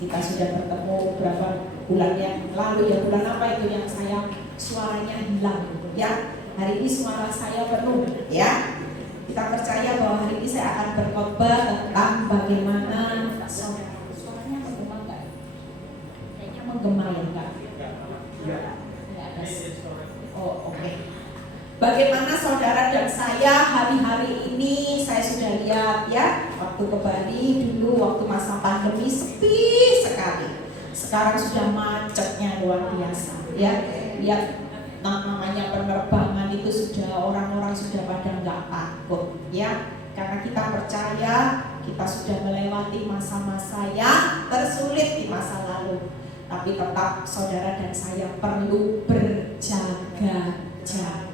Kita sudah bertemu berapa bulan yang lalu ya, bulan apa itu yang saya suaranya hilang ya. Hari ini suara saya penuh ya. Kita percaya bahwa hari ini saya akan berkhotbah tentang bagaimana suaranya menggema enggak? Kayaknya menggema ya enggak? Enggak ada. Oh oke. Bagaimana saudara dan saya hari-hari ini saya sudah lihat ya, waktu ke Bali dulu waktu masa pandemi sepi sekali. Sekarang sudah macetnya luar biasa ya. Lihat namanya penerbangan itu sudah orang-orang sudah pada nggak takut ya, karena kita percaya kita sudah melewati masa-masa yang tersulit di masa lalu. Tapi tetap saudara dan saya perlu berjaga-jaga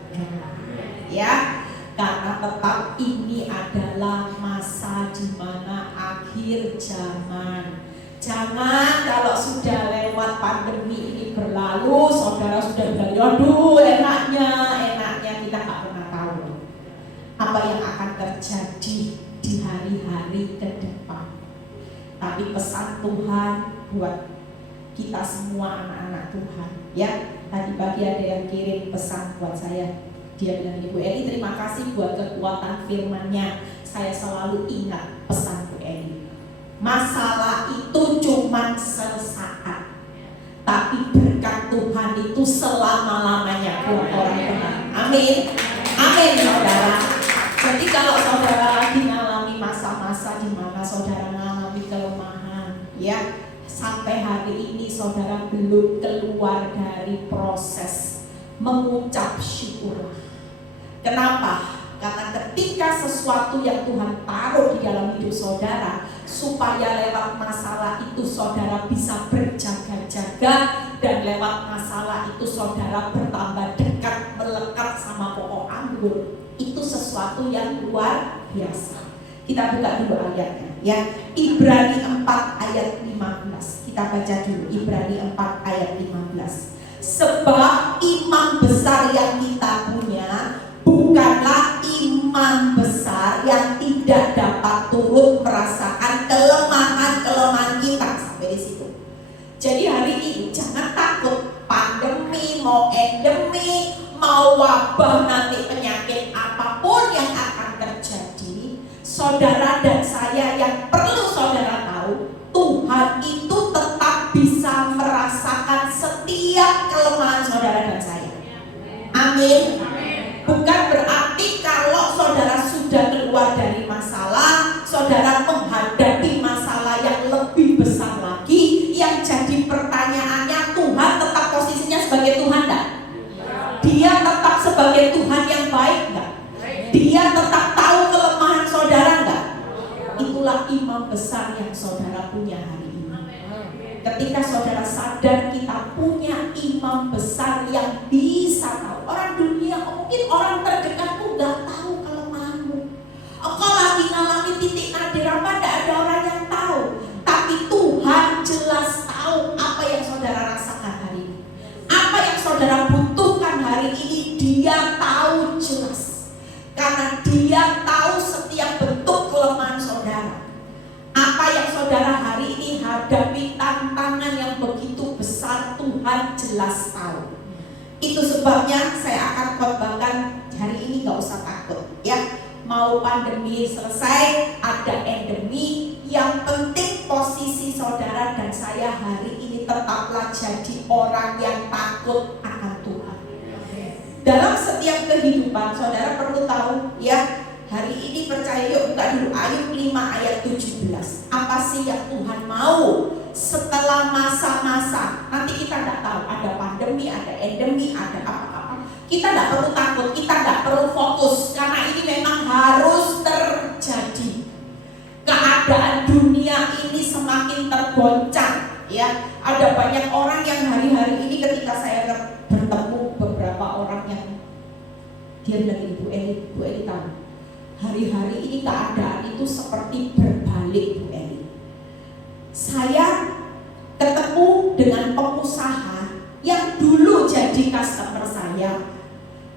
ya, karena tetap ini adalah masa di mana akhir zaman. Jangan kalau sudah lewat pandemi ini berlalu, saudara sudah bilang, aduh enaknya kita nggak pernah tahu apa yang akan terjadi di hari-hari ke depan. Tapi pesan Tuhan buat kita semua anak-anak Tuhan ya. Tadi pagi ada yang kirim pesan buat saya. Dia bilang, Ibu Eli terima kasih buat kekuatan firman-Nya. Saya selalu ingat pesan Bu Eli. Masalah itu cuma sesaat, tapi berkat Tuhan itu selama-lamanya buat orang benar. Amin. Amin saudara. Jadi kalau saudara lagi mengalami masa-masa di mana saudara mengalami kelemahan ya, sampai hari ini saudara belum keluar dari proses mengucap syukur. Kenapa? Karena ketika sesuatu yang Tuhan taruh di dalam hidup saudara, supaya lewat masalah itu saudara bisa berjaga-jaga, dan lewat masalah itu saudara bertambah dekat, melekat sama pokok anggur, itu sesuatu yang luar biasa. Kita buka dulu ayatnya ya. Ibrani 4 ayat 15. Kita baca dulu Ibrani 4 ayat 15. Sebab imam besar yang kita punya bukanlah imam besar yang tidak dapat turut merasakan kelemahan-kelemahan kita. Sampai di situ. Jadi hari ini jangan takut pandemi, mau endemi, mau wabah, nanti penyakit apapun yang akan terjadi. Saudara dan saya yang perlu saudara tahu, Tuhan itu tetap bisa merasakan setiap kelemahan saudara dan saya. Amin. Bukan berarti kalau saudara sudah keluar dari masalah, saudara menghadapi masalah yang lebih besar lagi. Yang jadi pertanyaannya, Tuhan tetap posisinya sebagai Tuhan enggak? Dia tetap sebagai Tuhan yang baik enggak? Dia tetap tahu kelemahan saudara enggak? Itulah imam besar yang saudara punya hari ini. Ketika saudara sadar kita punya imam besar yang bisa tahu. Orang dunia, mungkin orang terdekatmu gak tahu kelemahanmu. Engkau lagi ngalami titik nadir apa, gak ada orang yang tahu. Tapi Tuhan jelas tahu apa yang saudara rasakan hari ini. Apa yang saudara butuhkan hari ini, Dia tahu jelas. Karena Dia tahu setiap bentuk kelemahan saudara. Apa yang saudara hari ini hadapi, tantangan yang begitu besar, Tuhan jelas tahu. Itu sebabnya saya akan khotbahkan hari ini, gak usah takut ya. Mau pandemi selesai, ada endemi, yang penting posisi saudara dan saya hari ini tetaplah jadi orang yang takut akan Tuhan. Dalam setiap kehidupan saudara perlu tahu ya. Hari ini percaya, yuk buka dulu Ayub 5 ayat 17. Apa sih yang Tuhan mau setelah masa-masa? Nanti kita tidak tahu, ada pandemi, ada endemi, ada apa-apa. Kita tidak perlu takut, kita tidak perlu fokus, karena ini memang harus terjadi. Keadaan dunia ini semakin tergoncang ya. Ada banyak orang yang hari-hari ini ketika saya bertemu beberapa orang yang dia bilang, Bu Eli tahu, hari-hari ini keadaan itu seperti berbalik Bu Eli. Saya ketemu dengan pengusaha yang dulu jadi customer saya,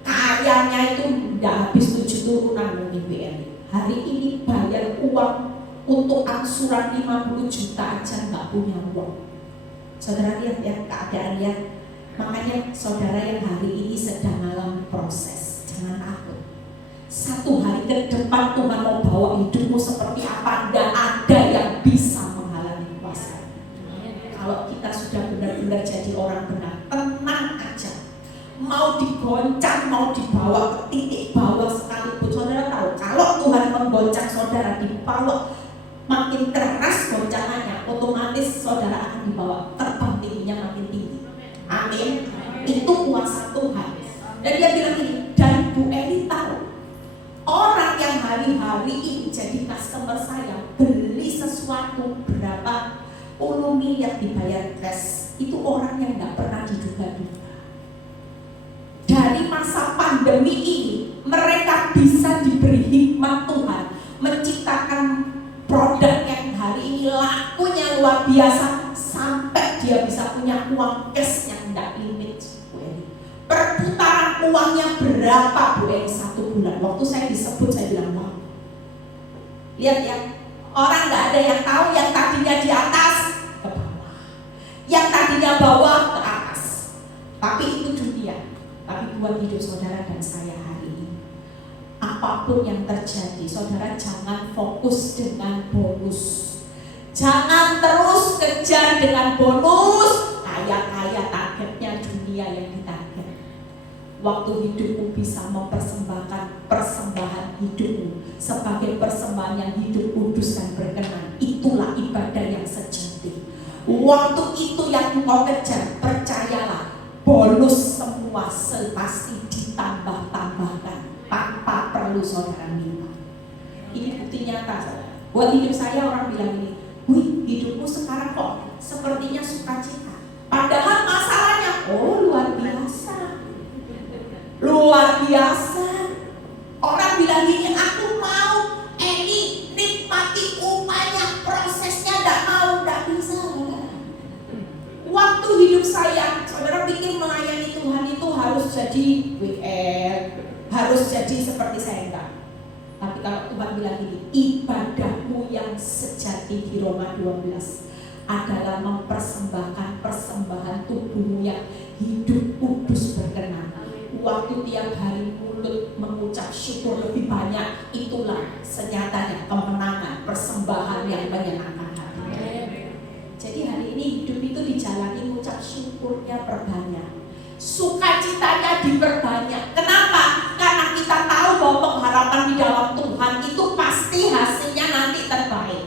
kayanya itu tidak habis 7 turunan mungkin Bu Eli. Hari ini bayar uang untuk angsuran 50 juta aja nggak nggak punya uang. Saudara lihat ya keadaan ya. Makanya saudara yang hari ini sedang dalam proses, jangan takut. Satu hari ke depan Tuhan mau bawa hidupmu seperti apa, tidak ada yang bisa menghalangi kuasa. Kalau kita sudah benar-benar jadi orang benar, tenang aja. Mau digoncang, mau dibawa ke titik bawah sekalipun, saudara tahu kalau Tuhan menggoncang saudara di bawah, makin keras goncangannya, otomatis saudara akan dibawa terbang tingginya makin tinggi. Amin. Itu kuasa Tuhan. Dan dia bilang ini, dan Bu Eli tahu orang yang hari-hari ini jadi customer saya, beli sesuatu berapa puluh miliar dibayar cash, itu orang yang tidak pernah diduga-duga. Dari masa pandemi ini mereka bisa diberi hikmat Tuhan menciptakan produk yang hari ini lakunya luar biasa, sampai dia bisa punya uang cash yang tidak limit. Perputaran uangnya berapa Bu Eli satu bulan? Waktu saya disebut saya bilang wow. Lihat ya, orang nggak ada yang tahu, yang tadinya di atas ke bawah, yang tadinya bawah ke atas. Tapi itu dunia. Tapi buat hidup saudara dan saya hari ini, apapun yang terjadi, saudara jangan fokus dengan bonus. Jangan terus kejar dengan bonus. Kaya-kaya targetnya dunia yang ditarget. Waktu hidupmu bisa mempersembahkan persembahan hidupmu sebagai persembahan yang hidup kudus dan berkenan, itulah ibadah yang sejati. Waktu itu yang engkau kejar, percayalah, bonus semua pasti ditambah-tambahkan tanpa perlu saudara minta. Ini bukti nyata, saudara. Buat hidup saya orang bilang ini, wih, hidupmu sekarang kok sepertinya sukacita. Padahal masalahnya, oh luar biasa. Luar biasa. Orang bilang gini, aku mau Eli nikmati upahnya, prosesnya tidak mau, tidak bisa. Waktu hidup saya, saudara pikir melayani Tuhan itu harus jadi weekend, harus jadi seperti saya, enggak. Tapi kalau Tuhan bilang gini, ibadahmu yang sejati di Roma 12 adalah mempersembahkan persembahan tubuhmu yang hidup kudus berkenan. Waktu tiap hari mulut mengucap syukur lebih banyak, itulah senyatanya kemenangan, persembahan yang menyenangkan hati. Jadi hari ini hidup itu dijalani mengucap syukurnya perbanyak, sukacitanya diperbanyak. Kenapa? Karena kita tahu bahwa pengharapan di dalam Tuhan itu pasti hasilnya nanti terbaik.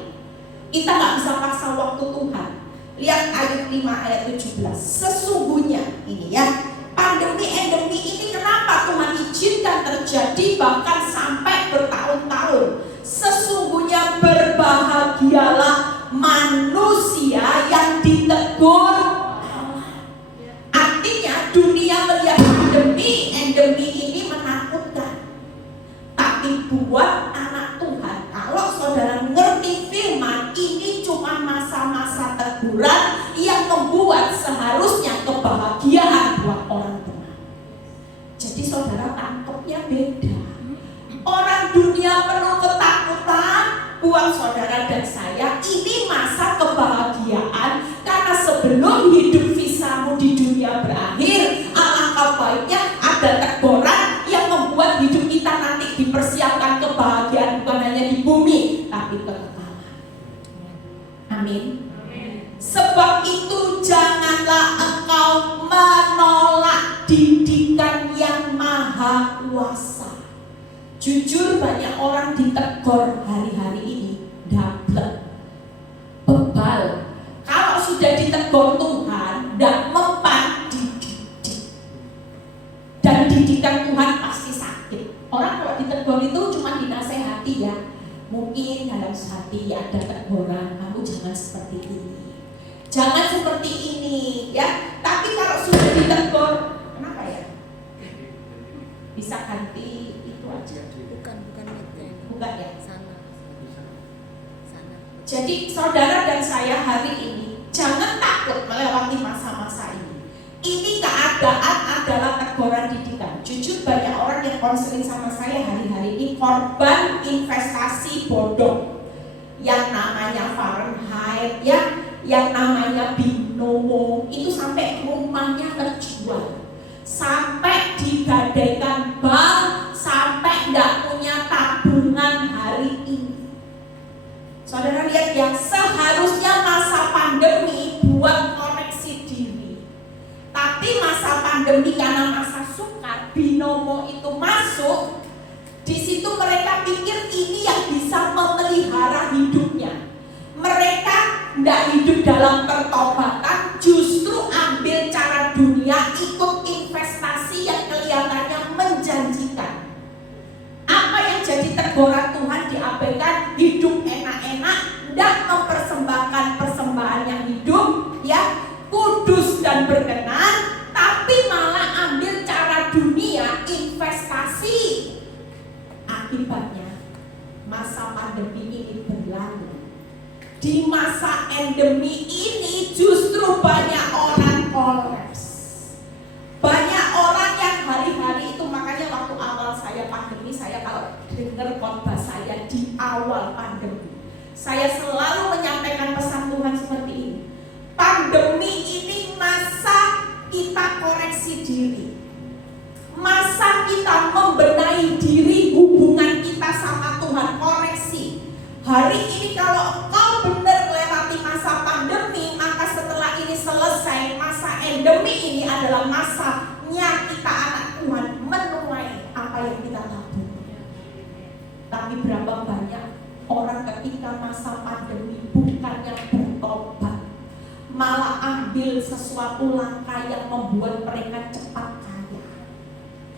Kita nggak bisa paksa waktu Tuhan. Lihat ayat 5 ayat 17. Sesungguhnya ini ya, pandemi-endemi ini kenapa Tuhan izinkan terjadi bahkan sampai bertahun-tahun. Sesungguhnya berbahagialah manusia yang ditegur Allah. Artinya dunia melihat endemi ini menakutkan. Tapi buat anak Tuhan, kalau saudara ngerti firman, ini cuma masa-masa teguran yang membuat seharusnya kebahagiaan buat orang benar. Jadi saudara tangkapnya beda. Orang dunia penuh ketakutan, buat saudara dan saya ini masa kebahagiaan. Karena sebelum hidup visamu di dunia berakhir, alangkah baiknya ada teguran yang membuat hidup kita nanti dipersiapkan kebahagiaan, bukan hanya di bumi tapi kekekalan. Amin. Sebab itu janganlah engkau menolak didikan yang maha kuasa. Jujur banyak orang ditegur hari-hari ini dablek, bebal. Kalau sudah ditegur Tuhan, tidak mempan dididik. Dan didikan Tuhan pasti sakit. Orang kalau ditegur itu cuma dinasehati ya. Mungkin dalam hati ada teguran, kamu jangan seperti ini, jangan seperti ini ya. Tapi kalau sudah ditegur, kenapa ya? Bisa ganti itu aja. Bukan ya? Sana. Jadi saudara dan saya hari ini jangan takut melewati masa-masa ini. Ini keadaan adalah teguran didikan. Jujur banyak orang yang konseling sama saya hari-hari ini korban investasi bodong yang namanya Fahrenheit ya. yang namanya binomo itu sampai rumahnya terjual, sampai digadaikan bank, sampai nggak punya tabungan hari ini. Saudara lihat ya, seharusnya masa pandemi buat koreksi diri, tapi masa pandemi karena masa sukar, binomo itu masuk. Di situ mereka pikir ini yang bisa memelihara hidupnya. Mereka tidak hidup dalam pertobatan, justru ambil cara dunia, ikut investasi yang kelihatannya menjanjikan. Apa yang jadi teguran Tuhan diabaikan, hidup enak-enak, tidak mempersembahkan persembahan yang hidup, ya, kudus dan berkenan, tapi malah ambil cara dunia, investasi. Akibatnya masa pandemi ini berlalu. Di masa endemi ini justru banyak orang kolaps. Banyak orang yang hari-hari itu, makanya waktu awal saya pandemi, saya kalau dengar khotbah saya di awal pandemi, saya selalu menyampaikan pesan Tuhan seperti ini. Pandemi ini masa kita koreksi diri, masa kita membenahi diri, hubungan kita sama Tuhan, koreksi. Hari ini kalau engkau benar melewati masa pandemi, maka setelah ini selesai, masa endemi ini adalah masanya kita anak Tuhan menuai apa yang kita tabur. Tapi berapa banyak orang ketika masa pandemi bukannya bertobat, malah ambil sesuatu langkah yang membuat mereka cepat kaya.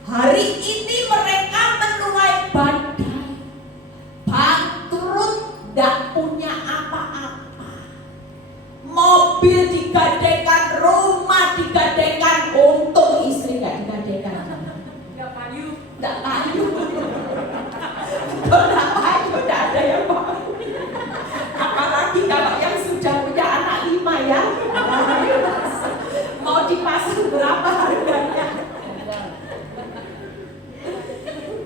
Hari ini mereka menuai badai, bangkrut, tidak punya apa-apa. Mobil digadaikan, rumah digadaikan, untung istri tidak digadaikan. Tidak payu, tidak payu. Tidak payu, tidak ada yang payu. Apalagi kalau yang sudah punya anak 5 ya. Mau dipasang berapa harganya?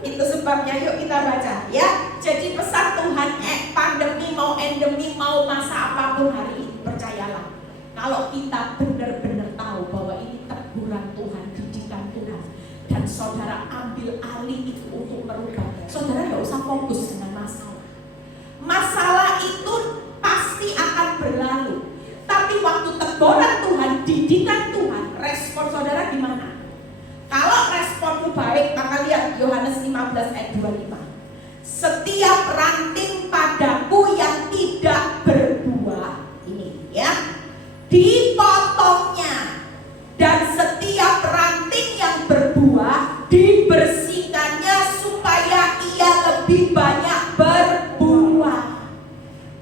Itu sebabnya yuk kita baca ya. Jadi pesan Tuhan, pandemi mau endemi mau masa apapun hari ini, percayalah, kalau kita benar-benar tahu bahwa ini teguran Tuhan, didikan Tuhan, dan saudara ambil alih itu untuk merubah, saudara nggak usah fokus dengan masalah. Masalah itu pasti akan berlalu, tapi waktu teguran Tuhan, didikan Tuhan, respon saudara gimana? Kalau responmu baik, maka lihat Yohanes 15 ayat 25. Setiap ranting padaku yang tidak berbuah, ini ya, dipotongnya, dan setiap ranting yang berbuah dibersihkannya supaya ia lebih banyak berbuah.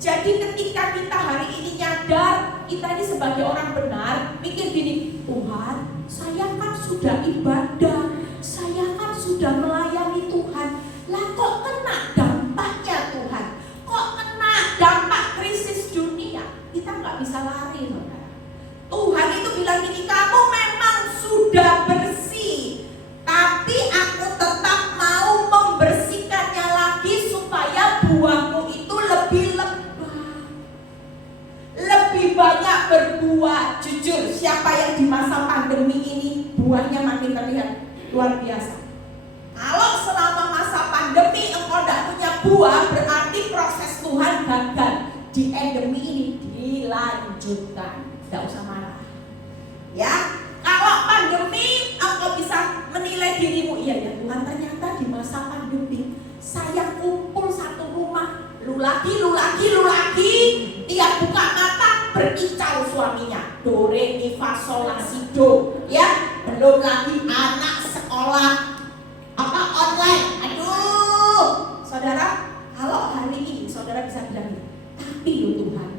Jadi ketika kita hari ini nyadar kita ini sebagai orang benar, mikir gini, Tuhan, saya kan sudah ibadah, saya kan sudah melayani Tuhan, lah kok kena dampaknya Tuhan, kok kena dampak krisis dunia. Kita nggak bisa lari, saudara. Tuhan itu bilang gini, kamu memang sudah bersih, tapi aku tetap mau membersihkannya lagi supaya buahmu itu lebih lebat, lebih banyak berbuah. Jujur, siapa yang di masa pandemi ini buahnya makin terlihat luar biasa? Kalau selama masa pandemi engkau tidak punya buah, berarti proses Tuhan gagal. Di endemi ini dilanjutkan, tidak usah marah. Ya, kalau pandemi engkau bisa menilai dirimu, iya ya Tuhan, ternyata di masa pandemi saya kumpul satu rumah, lu lagi, tiap buka mata berkicau suaminya, do re mi fa sol la si do, ya, belum lagi anak sekolah online. Aduh, saudara, kalau hari ini saudara bisa bilang, tapi loh Tuhan,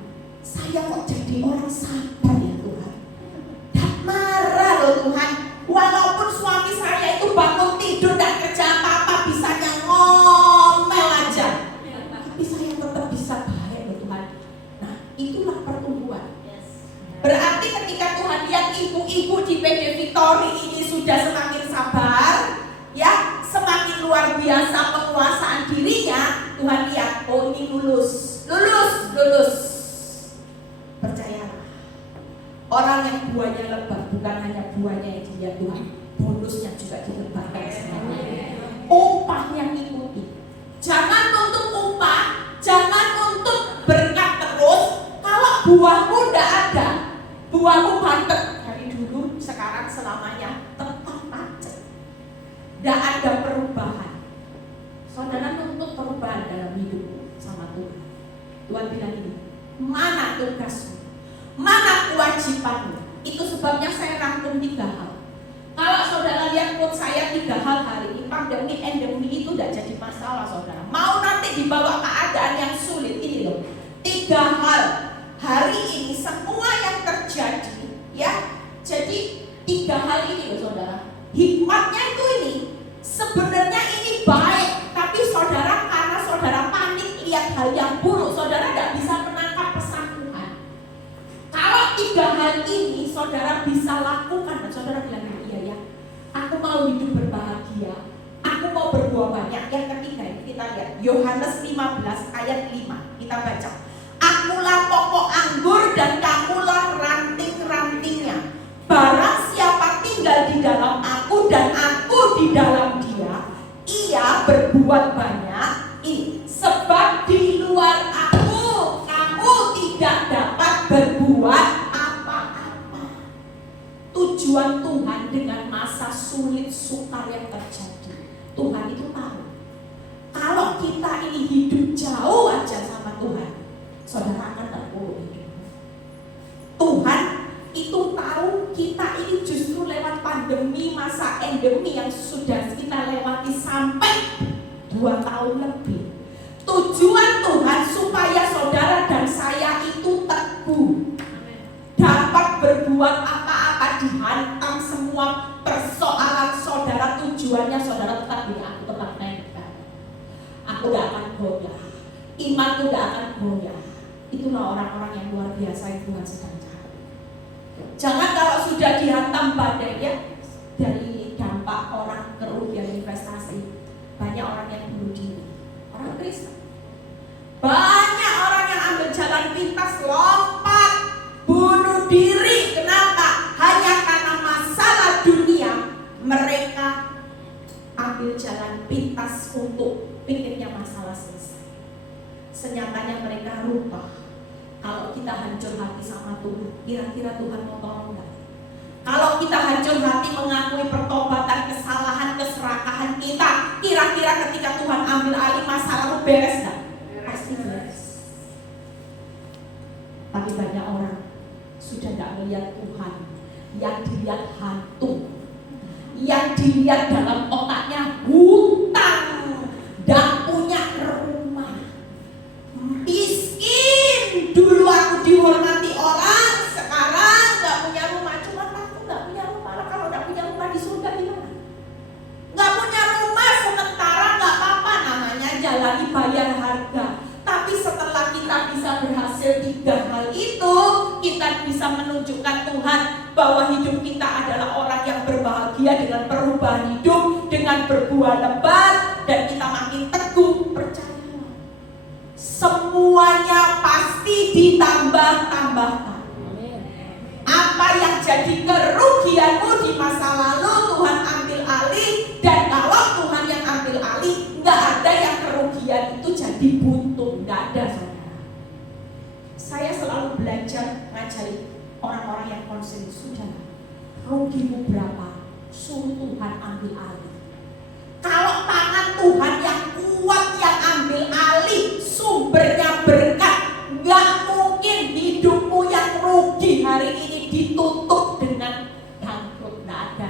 saya kok jadi orang sabar ya Tuhan, dan marah loh Tuhan, walaupun suami saya itu bangun tidur dan kerja apa-apa bisanya ngomel aja, tapi saya tetap bisa baik loh Tuhan. Nah, itulah pertumbuhan. Berarti ketika Tuhan lihat ibu-ibu di PD Victory ini sudah semakin sabar, ya, semakin luar biasa penguasaan dirinya, Tuhan lihat, oh ini lulus. Percayalah, Orang yang buahnya lebat bukan hanya buahnya yang dilihat Tuhan, bonusnya juga dilebarkan semuanya. Upahnya ikuti. Jangan nuntut upah, jangan nuntut berkat terus. Kalau buahmu tidak ada, buahmu bantet dari dulu, sekarang selamanya tetap macet. Tidak ada perubahan. Saudara nuntut perubahan dalam hidupmu sama Tuhan. Tuhan bilang ini, mana tugasmu? Mana kewajibanmu? Itu sebabnya saya rangkum 3 hal. Kalau saudara lihat quote saya 3 hal hari ini, pandemi, endemi itu tidak jadi masalah saudara. Mau nanti dibawa keadaan yang sulit, ini loh 3 hal hari ini semua yang terjadi, ya. Jadi 3 hal ini loh saudara. Hikmatnya itu ini, sebenarnya ini baik, tapi saudara karena saudara panik lihat hal yang buruk, saudara tidak bisa menangkap pesan Tuhan. Kalau 3 hal ini saudara bisa lakukan dan saudara bilang iya ya, aku mau hidup berbahagia, aku mau berbuah banyak. Yang ketiga ini kita lihat Yohanes 15 ayat 5, kita baca. Akulah pokok anggur dan kamulah ranting-rantingnya. Barang siapa tinggal di dalam aku dan aku di dalam dia, ia berbuat banyak. Ini sebab di luar aku kamu tidak dapat berbuat apa-apa. Tujuan Tuhan dengan masa sulit sukar yang terjadi, Tuhan itu tahu. Kalau kita ini hidup jauh aja sama Tuhan, saudara akan terpuruk hidup. Tuhan itu tahu kita ini justru lewat pandemi, masa endemi yang sudah kita lewati sampai 2 tahun lebih. Tujuan Tuhan supaya saudara dan saya itu teguh, dapat berbuat apa-apa, dihantam semua persoalan saudara. Tujuannya saudara tetap ini, aku tetap naik, aku gak akan goyah, imanku gak akan goyah. Itulah orang-orang yang luar biasa yang Tuhan sedang cari. Jangan kalau sudah dihantam badai ya, dari dampak orang kerugian investasi, banyak orang yang bunuh diri, orang Kristen. Banyak orang yang ambil jalan pintas, lompat, bunuh diri. Kenapa? Hanya karena masalah dunia. Mereka ambil jalan pintas untuk pikirnya masalah selesai. Senyatanya mereka lupa kalau kita hancur hati sama Tuhan, kira-kira Tuhan mau tolong enggak? Kalau kita hancur hati mengakui pertobatan, kesalahan, keserakahan kita, kira-kira ketika Tuhan ambil alih masalahmu beres enggak? Pasti beres. Tapi banyak orang sudah enggak melihat Tuhan, yang dilihat hantu, yang dilihat dalam otaknya hutang, dan punya rumah, miskin. Dulu aku dihormati orang, sekarang gak punya rumah. Cuma aku gak punya rumah. Kalau gak punya rumah di surga gimana? Gak punya rumah sementara gak apa-apa, namanya jalani bayar harga. Tapi setelah kita bisa berhasil 3 hal itu, kita bisa menunjukkan Tuhan bahwa hidup kita adalah orang yang berbahagia dengan perubahan hidup, dengan berbuah lebat, dan kita makin teguh. Percayalah, semuanya pasti ditambah-tambahkan. Apa yang jadi kerugianmu di masa lalu, Tuhan ambil alih. Dan kalau Tuhan yang ambil alih, nggak ada yang kerugian itu jadi buntung, nggak ada saudara. Saya selalu belajar ngajari orang-orang yang konseling, sudah rugimu berapa, suruh Tuhan ambil alih. Kalau tangan Tuhan yang kuat yang ambil alih, sumbernya berkat, nggak mungkin hidupmu yang rugi hari ini ditutup dengan bangkrut. Nggak ada.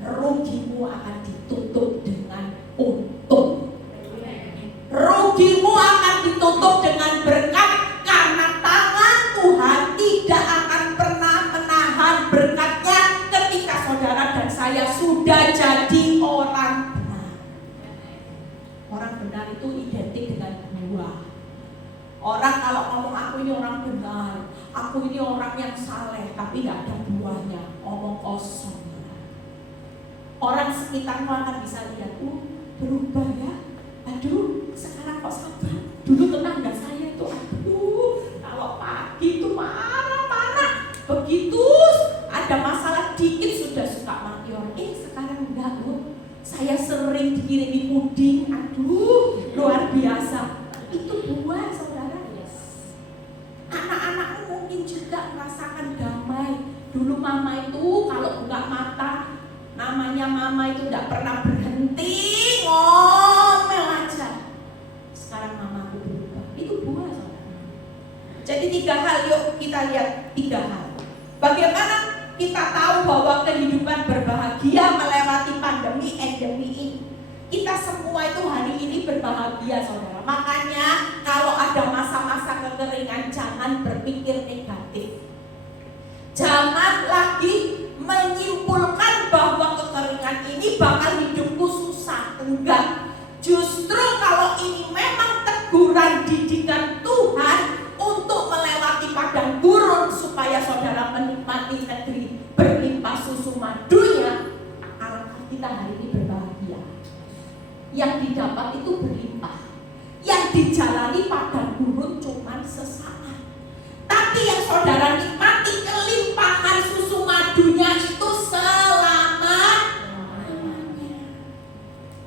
Rugimu akan ditutup dengan untung. Rugimu akan ditutup dengan berkat, karena tangan Tuhan tidak akan pernah menahan berkatnya ketika saudara dan saya sudah jadi orang benar. Orang benar itu identik dengan buah. Orang kalau ngomong aku ini orang benar, aku ini orang yang saleh, tapi gak ada buahnya, omong kosong. Orang sekitarmu akan bisa lihat, berubah ya, aduh sekarang kok sabar, dulu tetangga saya itu, aduh kalau pagi itu marah dikirimi puding, aduh luar biasa. Itu buah saudara. Anak-anakmu mungkin juga merasakan damai. Dulu mama itu kalau buka mata, namanya mama itu tidak pernah berhenti ngomel aja. Sekarang mamaku berubah. Itu buah saudara. Jadi 3 hal, yuk kita lihat 3 hal. Bagaimana kita tahu bahwa kehidupan berbahagia melewati pandemi endemi ini. Kita semua itu hari ini berbahagia saudara. Makanya kalau ada masa-masa kekeringan, jangan berpikir negatif. Jangan lagi menyimpulkan bahwa kekeringan ini bakal hidupku susah. Enggak. Justru kalau ini memang teguran didikan Tuhan untuk melewati padang gurun supaya saudara menikmati negeri berlimpah susu madunya, alangkah kita hari ini berbahagia. Yang didapat itu berlimpah. Yang dijalani padang gurun cuma sesaat. Tapi yang saudara nikmati kelimpahan susu madunya itu selama-lamanya.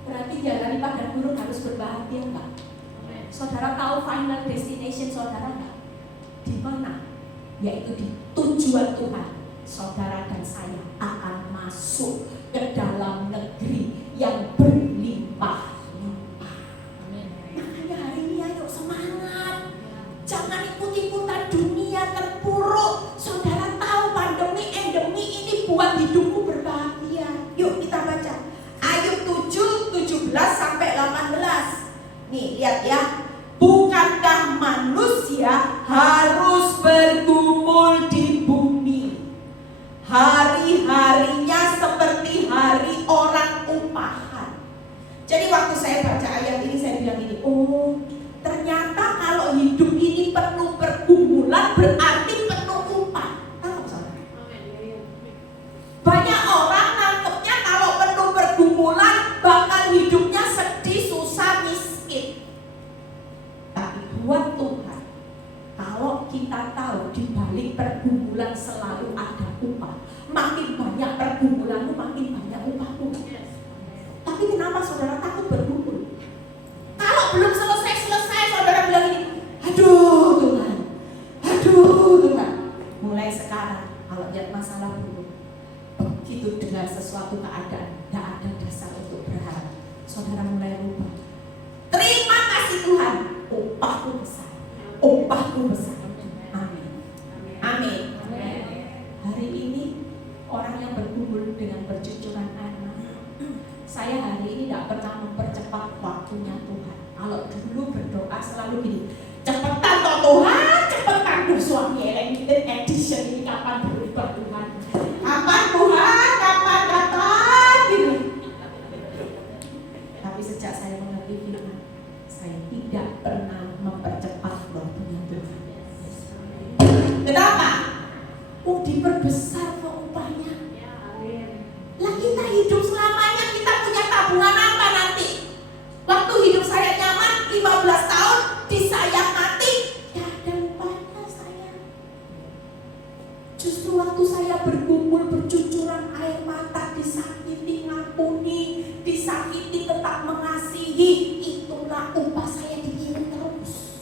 Berarti jalani padang gurun harus berbahagia enggak? Saudara tahu final destination saudara enggak? Di mana? Yaitu di tujuan Tuhan. Saudara dan saya akan masuk ke dalam negeri yang berlimpah-limpah. Makanya hari ini ayo semangat. Jangan ikut-ikutan dunia terpuruk. Saudara tahu pandemi endemi ini buat hidupmu berbahagia. Yuk kita baca Ayub 7:17-18. Nih lihat ya. Bukankah manusia harus bergumul di bumi? Hari-harinya seperti hari orang upahan. Jadi waktu saya baca ayat ini saya bilang ini, oh ternyata kalau hidup ini penuh pergumulan berarti penuh upah. Tahu saudara? Banyak orang nangkepnya kalau penuh pergumulan bakal hidupnya sedih, susah, miskin. Tapi buat Tuhan, kalau kita tahu di balik pergumulan selalu ada upah, makin banyak pergumulanmu makin banyak upahmu. Tapi kenapa saudara takut bergumul? Kalau belum selesai saudara bilang ini, aduh Tuhan, mulai sekarang kalau lihat masalah dulu, begitu dengan sesuatu keadaan, tidak ada dasar untuk berharap. Saudara mulai lupa. Terima kasih Tuhan, upahku besar. Amin. Hari ini orang yang bergumul dengan bercucuran air mata, saya hari ini tidak pernah mempercepat waktunya Tuhan. Kalau dulu berdoa selalu gini, cepetan toh Tuhan, cepetan tuh suami limited edition ini kapan berubah Tuhan? Kapan Tuhan? Kapan gini. Tapi sejak saya mengerti firman, saya tidak pernah mempercepat waktunya Tuhan. Kenapa? Diperbesar kok upahnya. Lah kita hidup selamanya, kita punya tabungan apa nanti? Waktu hidup saya nyaman 15 tahun disayang mati, gak ada upahnya saya. Justru waktu saya bergumul, bercucuran air mata, disakiti, ngampuni, disakiti, tetap mengasihi, itulah upah saya dikirim terus.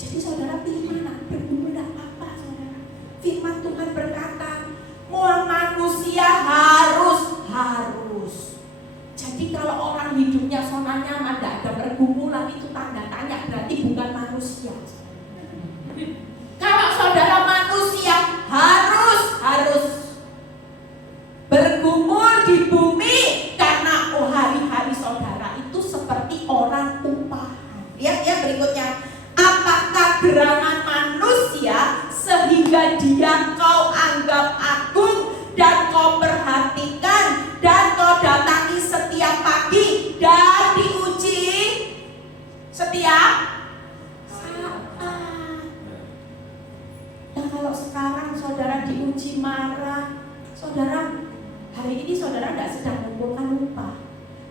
Jadi saudara pilih mana? Bergumul gak apa-apa saudara. Firman Tuhan berkata, manusia harus. Jadi kalau orang hidupnya zona nyaman, tidak ada pergumulan, itu tanda tanya, berarti bukan manusia. Kalau saudara manusia harus bergumul di bumi, karena hari-hari saudara itu seperti orang upahan. Lihat ya berikutnya. Apakah gerangan manusia sehingga dia kau anggap agung dan kau perhatikan dan kau datangi setiap pagi dan diuji setiap saat. Dan kalau sekarang saudara diuji marah, saudara hari ini saudara tidak sedang mengumpulkan upah.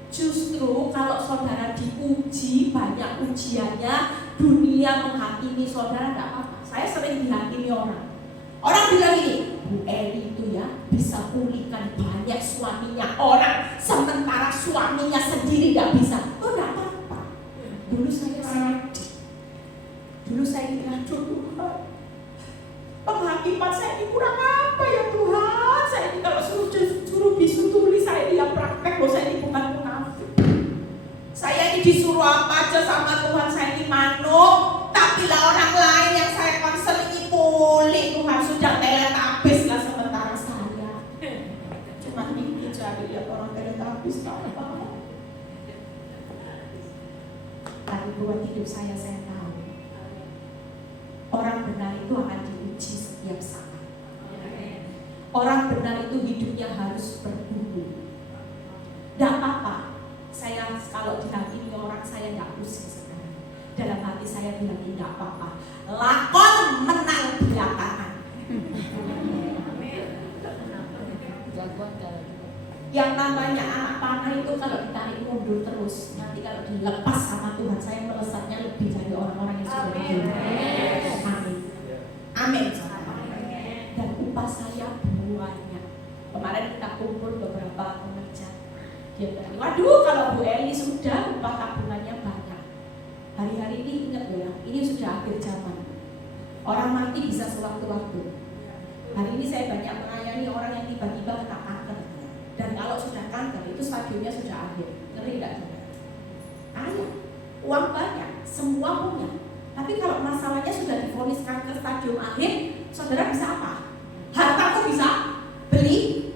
Justru kalau saudara diuji, banyak ujiannya, dunia menghakimi saudara, tidak apa-apa. Saya sering dihakimi orang. Orang bilang gini, Bu Eli itu ya bisa pulihkan banyak suaminya orang, sementara suaminya sendiri gak bisa. Oh gak apa-apa. Dulu saya sedih. Dulu saya bilang, Tuhan, penghakiman saya ini kurang apa ya Tuhan? Saya ini kalau suruh bisu tulis, saya ini yang praktek loh, saya ini bukan munafik. Saya ini disuruh apa aja sama Tuhan, saya ini manut. Tapi lah orang lain yang saya konsen ini pulih, Tuhan sudah teletabis lah, sementara saya cuma ini jadi lihat orang teletabis apa. Tapi buat hidup saya tahu orang benar itu akan diuji setiap saat. Orang benar itu hidupnya harus bergumul. Tidak apa-apa. Saya kalau dihakimi orang, saya nggak pusing sekarang. Dalam hati saya bilang tidak apa-apa. Lakon menang belakangan. Yang namanya anak panah itu kalau ditarik mundur terus, nanti kalau dilepas sama Tuhan, saya melesatnya lebih dari orang-orang yang sudah hidup. Amin. Amin. Dan upah saya banyak. Kemarin kita kumpul beberapa pengerja. Dia bilang, waduh kalau Bu Eli sudah upah tabungannya banyak. Hari-hari ini ingat ya, ini sudah akhir zaman. Orang mati bisa sewaktu-waktu. Hari ini saya banyak melayani orang yang tiba-tiba kena kanker. Dan kalau sudah kanker itu stadiumnya sudah akhir. Ngeri enggak? Kaya, uang banyak, semua punya. Tapi kalau masalahnya sudah divonis kanker stadium akhir, saudara bisa apa? Hartamu bisa beli,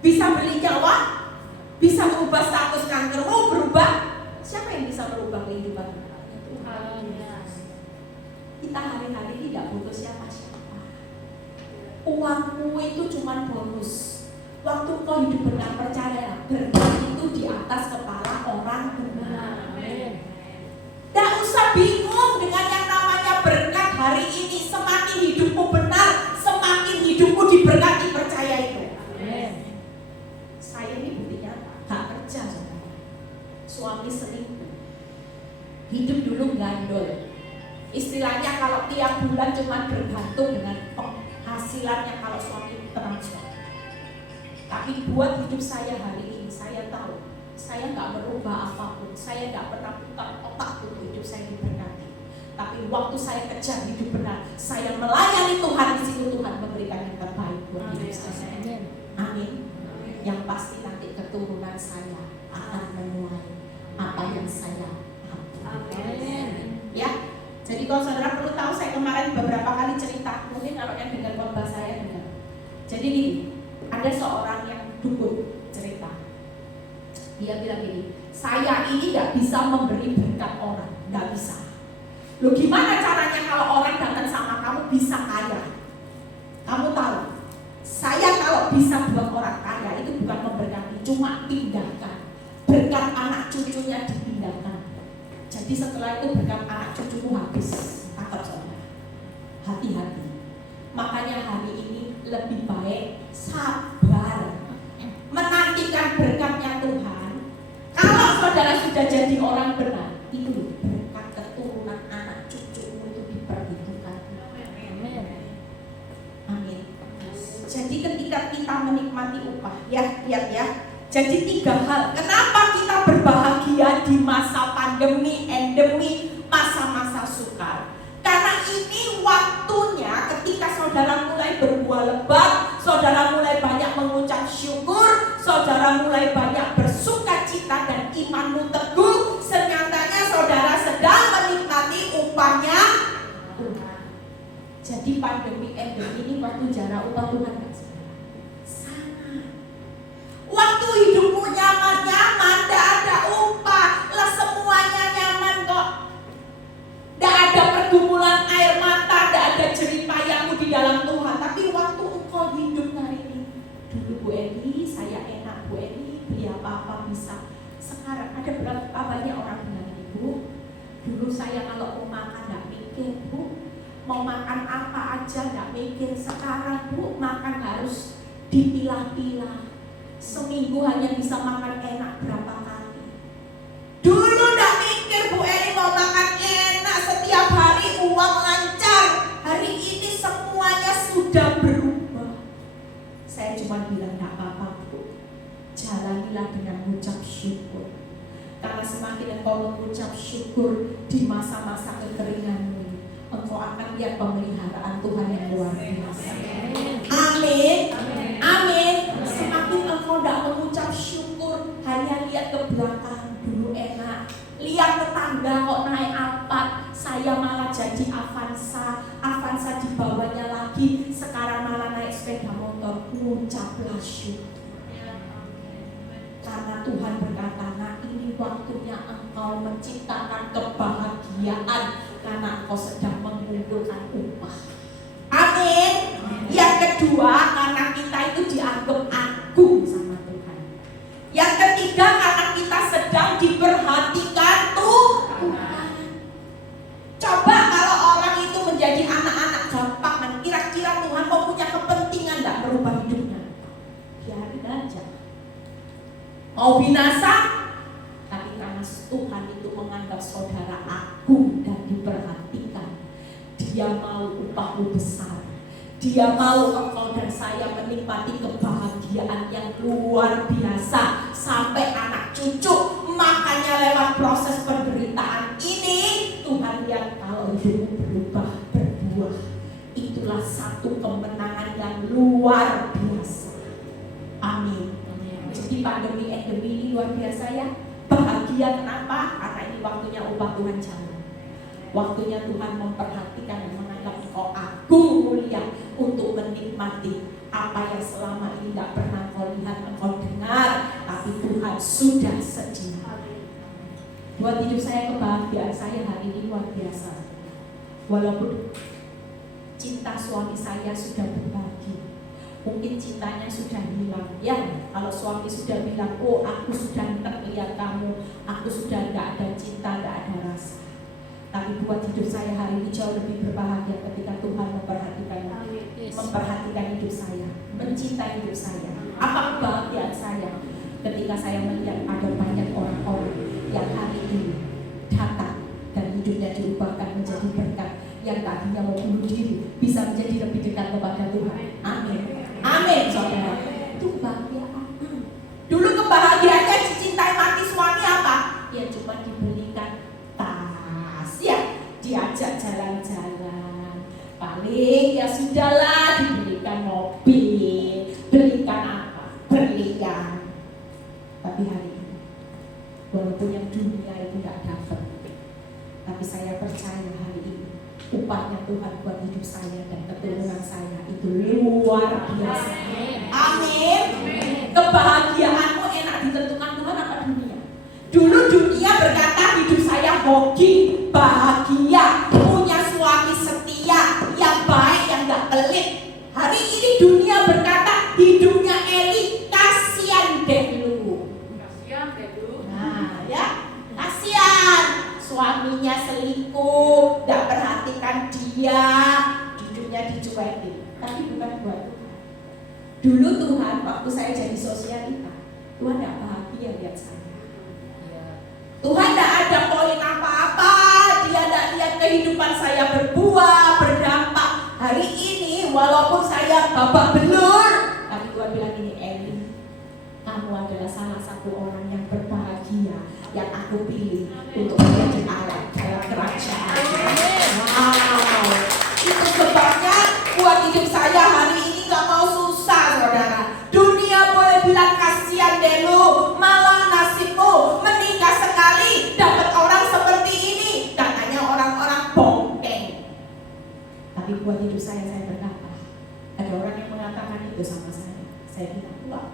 bisa beli nyawa, bisa mengubah status kankermu berubah. Siapa yang bisa merubah kehidupan? Tuhan. Kita hari-hari tidak butuh siapa-siapa. Uangmu itu cuma bonus. Waktu kau hidup benar, percayalah, berkat itu di atas kepala orang benar. Tidak usah bingung dengan yang namanya berkat hari ini. Semakin hidupmu benar, semakin hidupmu diberkati, percaya itu. Saya ini buktinya gak kerja, saudara. Suami selingkuh, hidup dulu gandol. Istilahnya kalau tiap bulan cuma bergantung dengan penghasilannya kalau suami transfer. Tapi buat hidup saya hari ini, saya tahu saya nggak merubah apapun, saya nggak pernah putar otak untuk hidup saya diberkati. Tapi waktu saya kejar hidup benar, saya melayani Tuhan di situ, Tuhan memberikan yang terbaik buat hidup saya. Amin. Yang pasti nanti keturunan saya akan menuai apa yang saya ambil. Ya. Jadi kalau saudara perlu tahu, saya kemarin beberapa kali cerita, mungkin kalau yang dengar khotbah saya dengar. Jadi gini, ada seorang yang dukun cerita. Dia bilang gini, saya ini gak bisa memberi berkat orang, gak bisa. Loh gimana caranya kalau orang datang sama kamu bisa kaya? Kamu tahu, saya kalau bisa buat orang kaya itu bukan memberkati, cuma pindahkan. Berkat anak cucunya dipindahkan. Jadi setelah itu berkat anak cucuku habis. Takut saudara. Hati-hati. Makanya hari ini lebih baik sabar menantikan berkatnya Tuhan. Kalau saudara sudah jadi orang benar, itu berkat keturunan anak cucumu itu diperhitungkan. Amin. Jadi ketika kita menikmati upah, ya lihat ya. Jadi 3 hal. Kenapa kita berbahagia di masa pandemi, endemi, masa-masa sukar? Karena ini waktunya ketika saudara mulai berbuah lebat, saudara mulai banyak mengucap syukur, saudara mulai banyak bersuka cita dan imanmu teguh. Senyatanya saudara sedang menikmati upahnya Tuhan. Jadi pandemi endemi ini waktu jara upah Tuhan kan saudara? Sangat. Waktu hidupmu nyaman-nyaman, tidak ada upah, lah semuanya nyaman kok. Tidak ada pergumulan air mata, tidak ada jeripayahmu di dalam Tuhan. Tapi waktu engkau hidup hari ini, dulu Bu Eli, saya enak Bu Eli, beli apa-apa bisa. Sekarang ada berapa banyak orang bilang, Ibu, dulu saya kalau mau makan tidak mikir Bu, mau makan apa aja tidak mikir. Sekarang Bu, makan harus dipilah-pilah. Seminggu hanya bisa makan enak berapa kali. Dulu tidak mikir Bu Eli mau makan enak setiap hari, uang lancar. Hari ini semuanya sudah berubah. semakin engkau mengucap syukur di masa-masa kekeringanmu, engkau akan lihat pemeliharaan Tuhan yang luar biasa. Amin. Amin. Semakin engkau tidak mengucap syukur, hanya lihat ke belakang, dulu enak, lihat tetangga kok naik Alphard, saya malah jadi Avanza di bawahnya lagi, sekarang malah naik sepeda motor. Ucaplah syukur. Karena Tuhan berkata, nah ini waktunya engkau menciptakan kebahagiaan, karena engkau sedang mengumpulkan upah. Amin. Yang kedua, karena kita itu dianggap agung sama Tuhan. Yang ketiga, karena kita sedang diperhatikan Tuhan. Coba kalau orang itu menjadi anak-anak gampang, kira-kira Tuhan mau punya kepentingan gak merubah hidupnya? Biarin aja. Mau binasa, tapi karena Tuhan itu menganggap saudara agung dan diperhatikan, Dia mau upahmu besar. Dia mau engkau dan saya menikmati kebahagiaan yang luar biasa sampai anak cucu. Makanya lewat proses penderitaan ini, Tuhan lihat kalau hidupmu berubah, berbuah, itulah satu kemenangan yang luar biasa. Amin. Jadi pandemi ini luar biasa ya. Bahagia kenapa? Karena ini waktunya upah Tuhan jalan. Waktunya Tuhan memperhatikan dan menganggap engkau agung mulia untuk menikmati apa yang selama ini tidak pernah kau lihat, engkau dengar, tapi Tuhan sudah sedia. Buat hidup saya, kebahagiaan saya hari ini luar biasa. Walaupun cinta suami saya sudah berbagi, mungkin cintanya sudah hilang. Ya, kalau suami sudah bilang, oh aku sudah lihat kamu, aku sudah tidak ada cinta, tidak ada rasa. Tapi buat hidup saya hari ini jauh lebih berbahagia ketika Tuhan memperhatikan hidup saya, mencintai hidup saya. Apa kebahagiaan saya ketika saya melihat ada banyak orang-orang yang hari ini datang dan hidupnya diubahkan menjadi berkat, yang tadinya mau bunuh diri bisa menjadi lebih dekat kepada Tuhan. Amin. Amin, saudara. Itu kebahagiaan. Dulu kebahagiaannya dicintai mati suami apa? Ya cuma dibelikan tas, ya diajak jalan-jalan, paling ya sudahlah dibelikan mobil, belikan apa? Berlian. Tapi hari ini, walaupun yang dunia itu tidak dapat, tapi saya percaya hari ini upahnya Tuhan buat hidup saya dan keturunan saya itu luar biasa. Amin. Kebahagiaanmu enak ditentukan Tuhan apa dunia? Dulu dunia berkata hidup saya hoki, bahagia, punya suami setia, yang baik, yang gak pelit. Hari ini dunia berkata hidupnya Eli, kasihan deh lu. Nah ya, kasihan. Suaminya selingkuh, gak perhatikan dia, hidupnya dicuekin. Tapi bukan buat Tuhan. Dulu Tuhan, waktu saya jadi sosialita, Tuhan gak bahagia lihat saya. Tuhan gak ada poin apa-apa, Dia gak lihat kehidupan saya berbuah, berdampak. Hari ini walaupun saya babak belur, tapi Tuhan bilang ini, Eli, kamu adalah salah satu orang yang berbahagia yang aku pilih untuk menjadi alat dalam kerajaan. Wow, itu sebabnya buat hidup saya hari ini gak mau susah, saudara. Dunia boleh bilang kasihan deh lu, malah nasibmu menikah sekali dapat orang seperti ini, katanya orang-orang bongkeng. Tapi buat hidup saya berkata, ada orang yang mengatakan itu sama saya. Saya bilang, wah,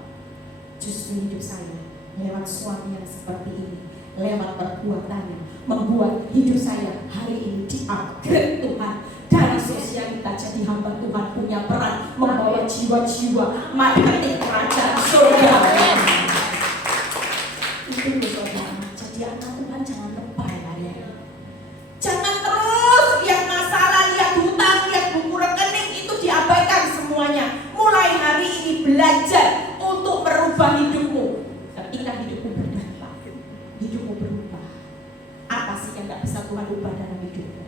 justru hidup saya lewat suami yang seperti ini, lewat perbuatannya, membuat hidup saya hari ini di-upgrade Tuhan. Dari sosialita jadi hamba Tuhan, punya peran membawa jiwa-jiwa marketing kerajaan surga. Itu saudara, jadi anak Tuhan jangan lebay ya. Jangan terus lihat masalah, lihat hutang, lihat buku rekening, itu diabaikan semuanya. Mulai hari ini belajar untuk merubah hidupmu. Ketika hidupmu berdampak, hidupmu berubah. Apa sih yang gak bisa Tuhan ubah dalam hidupmu?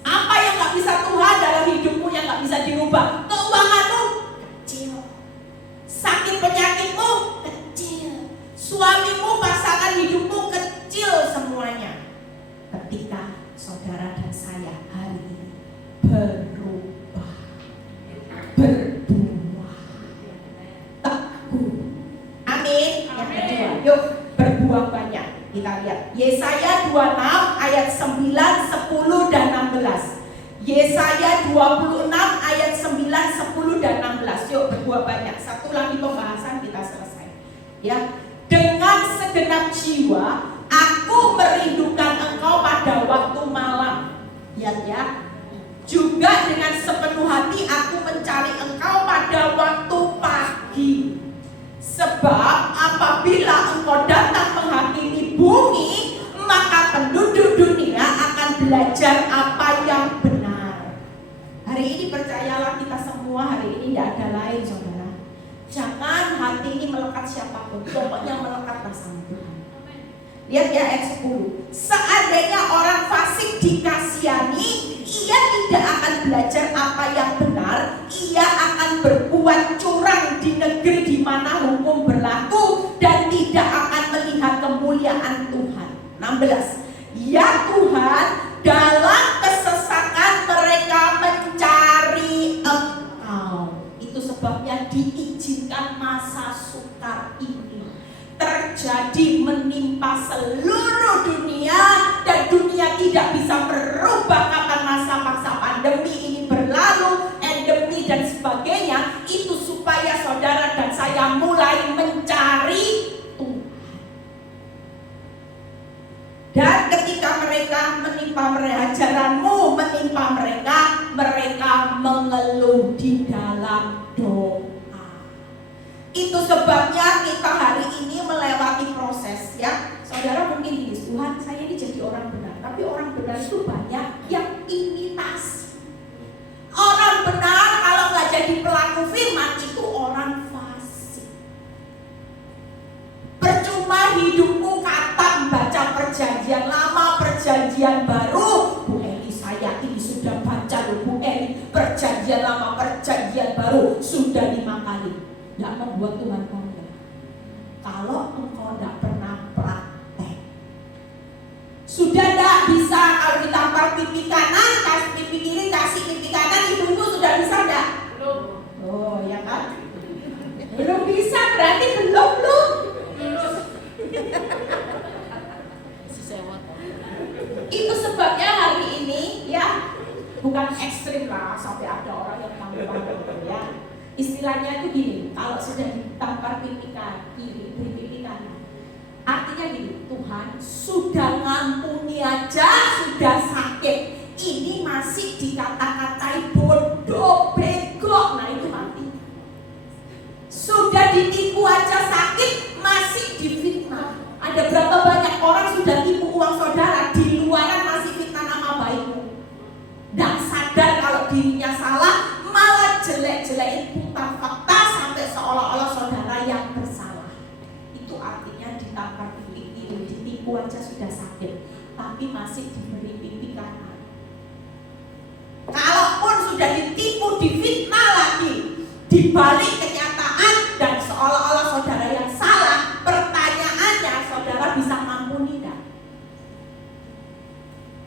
Apa yang gak bisa Tuhan dalam hidupmu yang gak bisa dirubah? Keuanganmu kecil, sakit penyakitmu kecil, suamimu, pasangan Yesaya 26 ayat 9, 10 dan 16. Yesaya 26 ayat 9, 10 dan 16. Yuk berdua banyak. Satu lagi pembahasan kita selesai. Ya. Dengan segenap jiwa aku merindukan engkau pada waktu malam. Lihat ya. Juga dengan sepenuh hati aku mencari engkau pada waktu pagi. Sebab apabila engkau datang menghakimi bumi, maka penduduk dunia akan belajar apa yang benar. Hari ini percayalah kita semua, hari ini tidak ada lain saudara. Jangan hati ini melekat siapapun, pokoknya melekatlah sama Tuhan. Lihat ya ayat 10. Seandainya orang fasik dikasihani, ia tidak akan belajar apa yang benar. Ia akan berbuat curang di negeri di mana hukum berlaku dan tidak akan melihat kemuliaan Tuhan. 16. Ya Tuhan, dalam kesesakan mereka mencari Engkau. Itu sebabnya diizinkan masa sukar ini terjadi menimpa seluruh dunia, dan dunia tidak bisa berubah kapan masa pandemi ini berlalu, endemi dan sebagainya. Itu supaya saudara dan saya mulai mencari Tuhan. Dan ketika mereka menimpa ajaranmu menimpa mereka, mereka mengeluh di dalam doa. Itu sebabnya kita hari ini melewati proses ya. Saudara mungkin gini, Tuhan saya ini jadi orang benar. Tapi orang benar itu banyak yang imitasi. Orang benar kalau nggak jadi pelaku firman itu orang fasik. Percuma hidupmu katam baca perjanjian lama, perjanjian baru. Bu Eli saya ini sudah baca loh Bu Eli, perjanjian lama, perjanjian baru sudah 5 kali. Tidak membuat Tuhan bangga. Kalau engkau tidak pernah praktek, sudah tidak bisa. Kalau ditampar pipi kanan, kasih pipi kiri, kasih pipi kanan, ibu-ibu sudah bisa tidak? Belum. Oh ya kan? Belum bisa berarti belum. Itu sebabnya hari ini ya, bukan ekstrim lah sampai ada orang yang tampar ya. Istilahnya itu gini, kalau sudah ditampar pipi kiri, beri pipi kanan. Artinya gini, Tuhan sudah ngampuni aja, sudah sakit. Ini masih dikata-katai bodoh, bego. Nah itu mati. Sudah ditipu aja sakit, masih difitnah. Ada berapa banyak orang sudah tipu uang saudara, di luaran masih fitnah nama baikmu. Dan sadar kalau dirinya salah, malah jelek-jelekin putar fakta sampai seolah-olah saudara yang bersalah. Itu artinya ditampar pipi kiri, ditipu aja sudah sakit, tapi masih diberi pipi kanan. Kalaupun sudah ditipu, difitnah lagi, dibalik kenyataan dan seolah-olah saudara yang salah, pertanyaannya saudara bisa mampuni tidak?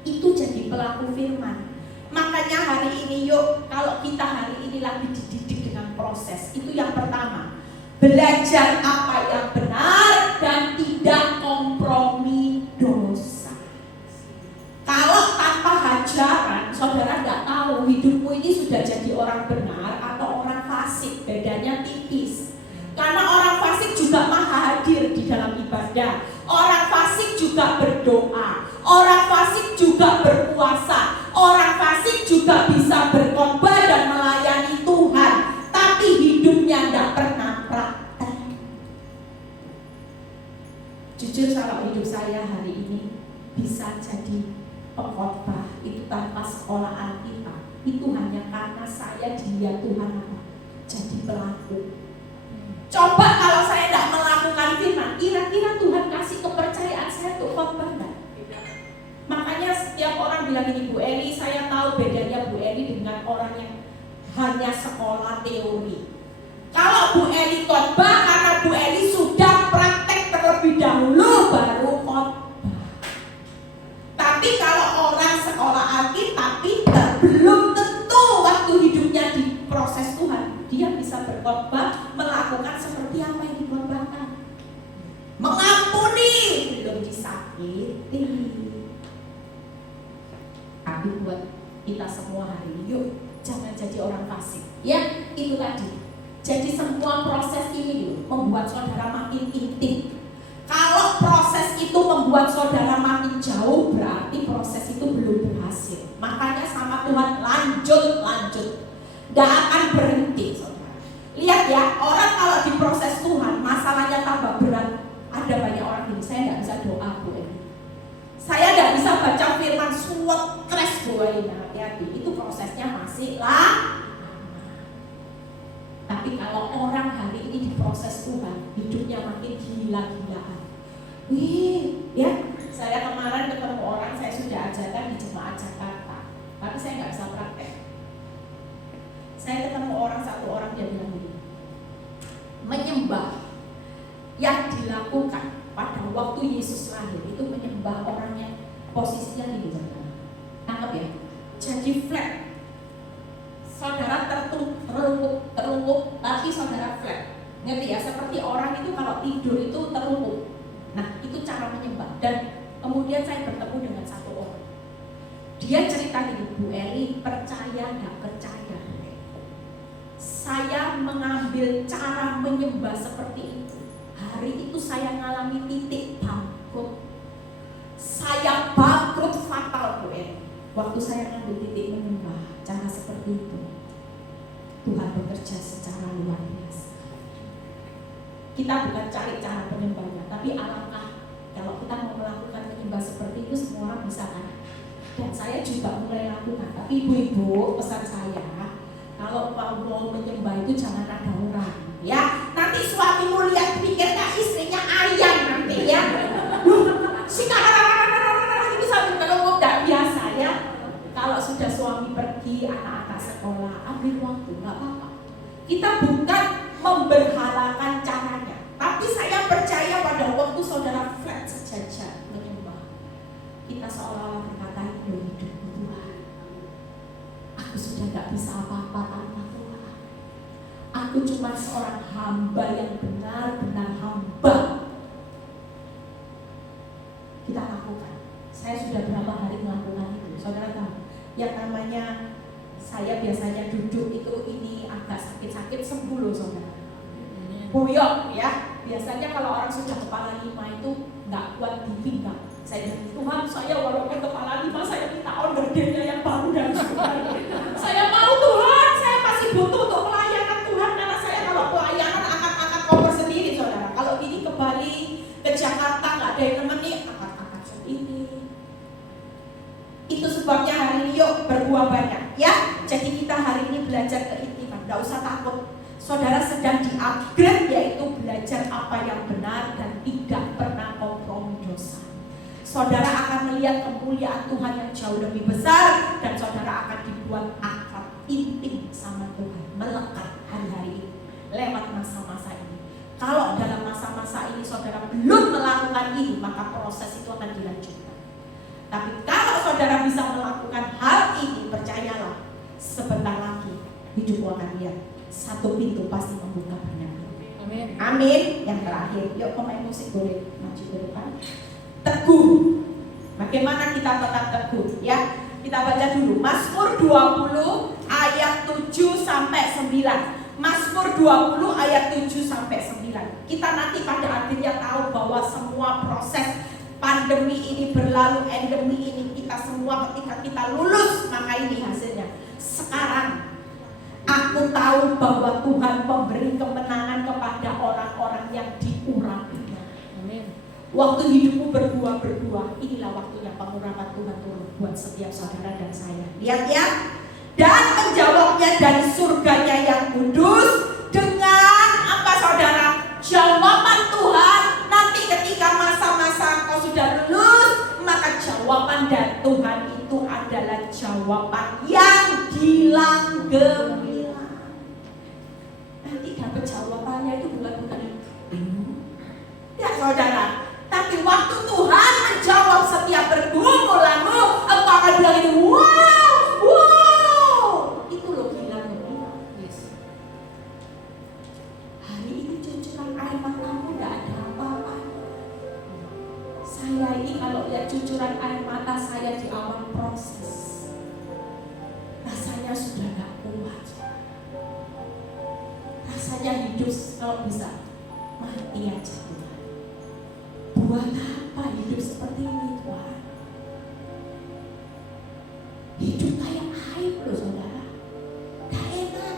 Itu jadi pelaku firman. Makanya hari ini yuk, kalau kita hari ini lagi dididik dengan proses, itu yang pertama, belajar apa yang benar dan tidak kompromi dosa. Kalau tanpa hajaran, saudara nggak tahu hidupmu ini sudah jadi orang benar atau orang fasik, bedanya tipis. Karena orang fasik juga maha hadir di dalam ibadah, orang fasik juga berdoa, orang fasik juga berpuasa, orang fasik juga bisa berkhotbah dan melayani Tuhan, tapi hidupnya tidak pernah praktek. Jujur kalau hidup saya hari ini bisa jadi pengkhotbah itu tanpa sekolah Alkitab, itu hanya karena saya dilihat Tuhan apa? Jadi pelaku. Coba kalau saya tidak melakukan firman, kira-kira Tuhan kasih kepercayaan saya untuk khotbah enggak? Makanya setiap orang bilang ini, Bu Eli, saya tahu bedanya Bu Eli dengan orang yang hanya sekolah teori. Kalau Bu Eli khotbah, karena Bu Eli sudah praktek terlebih dahulu baru khotbah. Tapi kalau orang sekolah Alkitab pintar, belum tentu waktu hidupnya di proses Tuhan dia bisa berkhotbah, melakukan seperti apa yang dikhotbahkan. Mengampuni, belum disakit. jadi orang fasik. Ya, itu tadi. Jadi semua proses ini membuat saudara makin intim. Kalau proses itu membuat saudara makin jauh, berarti proses itu belum berhasil. Makanya sama Tuhan lanjut. Gak akan berhenti, saudara. Lihat ya, orang kalau diproses Tuhan, masalahnya tambah berat. Ada banyak orang gini, saya gak bisa doa, Bu Eni. Saya gak bisa baca firman, stres Bu Eni. Hati-hati, itu prosesnya masih lama. Tapi kalau orang hari ini diproses Tuhan, hidupnya makin gila-gilaan. Ya, saya kemarin ketemu orang, saya sudah ajarkan di Jemaat Jakarta, tapi saya nggak bisa praktek. Saya ketemu satu orang, dia bilang begini, menyembah yang dilakukan pada waktu Yesus lahir itu menyembah orangnya posisinya di mana? Tangkap ya, jadi flat. Saudara terungkup, tapi saudara flat. Ngerti ya? Seperti orang itu kalau tidur itu terungkup. Nah, itu cara menyembah. Dan kemudian saya bertemu dengan satu orang. Dia cerita gini, Bu Eli, percaya nggak percaya? Saya mengambil cara menyembah seperti itu. Hari itu saya mengalami titik bangkrut. Saya bangkrut fatal, Bu Eli. Waktu saya mengambil titik menyembah, cara seperti itu, Tuhan bekerja secara luar biasa. Kita bukan cari cara penyembahnya, tapi alangkah kalau kita mau melakukan menyembah seperti itu, semua orang bisa kan? Dan saya juga mulai lakukan. Tapi ibu-ibu, pesan saya, kalau mau menyembah itu jangan ada orang, ya. Nanti suamimu lihat pikirnya istrinya ayam nanti ya. Si itu sambil terungkup, tidak biasa ya. Kalau sudah suami pergi, anak-anak sekolah, ambil waktu, nggak apa-apa. Kita bukan memberhalakan caranya, tapi saya percaya pada waktu saudara flat sejajar menyembah, kita seolah-olah berkata, hidupku Tuhan, aku sudah nggak bisa apa-apa tanpa Tuhan. Aku cuma seorang hamba yang benar-benar hamba. Kita lakukan. Saya sudah berapa hari melakukan itu, saudara tahu. Yang namanya saya biasanya duduk itu ini agak sakit-sakit sembuh loh saudara. Boyok ya. Biasanya kalau orang sudah kepala 5 itu nggak kuat di pinggang. Saya bilang, Tuhan, saya walaupun kepala 5 saya minta ordernya yang baru dan Tuhan. Saya mau Tuhan, saya masih butuh untuk pelayanan Tuhan, karena saya kalau pelayanan angkat-angkat koper sendiri saudara. Kalau gini ke Bali, ke Jakarta nggak ada yang temenin, angkat-angkat sendiri. Itu sebabnya hari ini yuk berbuah banyak ya. Jadi kita hari ini belajar keintiman, gak usah takut. Saudara sedang di-upgrade, yaitu belajar apa yang benar dan tidak pernah kompromi dosa. Saudara akan melihat kemuliaan Tuhan yang jauh lebih besar, dan saudara akan dibuat akrab intim sama Tuhan, melekat hari-hari ini lewat masa-masa ini. Kalau dalam masa-masa ini saudara belum melakukan ini, maka proses itu akan dilanjutkan. Tapi kalau saudara bisa melakukan hal ini, percayalah, sebentar lagi hidupmu akan lihat satu pintu pasti membuka banyak pintu. Amin. Amin. Yang terakhir, yuk pemain musik boleh maju ke depan. Teguh. Bagaimana kita tetap teguh? Ya, kita baca dulu Mazmur 20 ayat 7 sampai 9. Mazmur 20 ayat 7 sampai 9. Kita nanti pada akhirnya tahu bahwa semua proses pandemi ini berlalu, endemi ini, kita semua ketika kita lulus, maka ini hasilnya. Sekarang aku tahu bahwa Tuhan memberi kemenangan kepada orang-orang yang diurapinya. Amin. Waktu hidupmu berbuah-berbuah, inilah waktunya pengurapan Tuhan turun buat setiap saudara dan saya. Lihat ya. Dan menjawabnya dari surganya yang kudus dengan apa saudara? Jawaban Tuhan. Nanti ketika masa-masa kau sudah lulus, maka jawaban dari Tuhan itu adalah jawaban yang gilang gemilang. Nanti dapat jawabannya itu bukan ya saudara. Tapi waktu Tuhan menjawab setiap pergumulanmu, engkau akan bilang ini, wow, itu loh gilang gemilang. Yes. Hari ini cucuran air matamu tidak ada apa-apa. Saya ini kalau lihat cucuran air mata saya di awal proses, rasanya sudah gak kuat. hidup kalau bisa mati aja Tuhan. Buat apa hidup seperti ini Tuhan? Hidup kayak aib loh saudara, gak enak.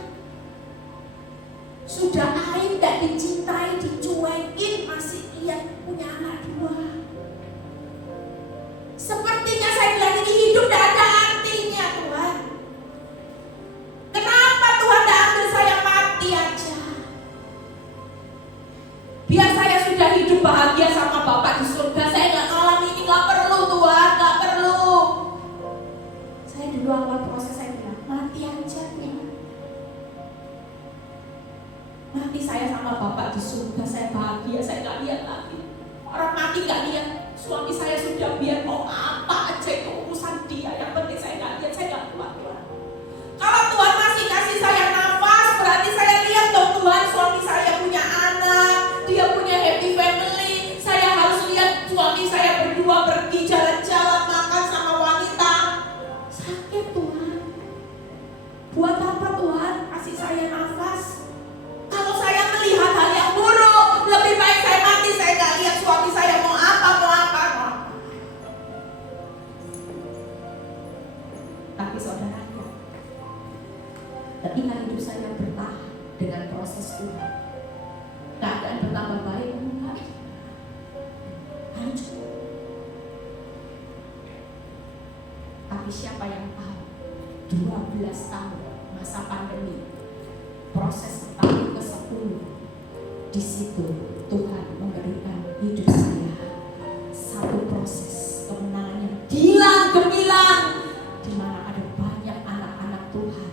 Sudah aib, gak dicintai, dicuekin, masih lihat punya anak 2. Sepertinya saya bilang ini hidup gak ada artinya Tuhan. Kenapa Tuhan gak ambil saya mati aja? Biar saya sudah hidup bahagia sama Bapak di surga. Saya gak ngalamin ini, gak perlu Tuhan, gak perlu. Saya dulu awal proses saya bilang mati aja ya. Mati saya sama Bapak di surga, saya bahagia, saya gak lihat lagi. Orang mati gak lihat. Suami saya sudah biar mau apa aja itu urusan dia. Yang penting saya gak lihat, saya gak kuat Tuhan. Kalau Tuhan masih kasih saya nafas, berarti saya lihat dong Tuhan, suami saya punya anak, dia punya happy family. Saya harus lihat suami saya berdua pergi jalan-jalan, makan sama wanita. Sakit Tuhan. Buat apa Tuhan kasih saya nafas? Kalau saya melihat hal yang buruk, lebih baik saya mati. Saya gak lihat suami saya mau apa. Tapi saudara, ketika hidup saya bertahan dengan proses Tuhan, keadaan bertambah baik enggak? Hancur. Tapi siapa yang tahu 12 tahun masa pandemi, proses tahun ke-10, di situ Tuhan memberikan hidup saya satu proses kemenangan yang gilang gemilang, di mana ada banyak anak-anak Tuhan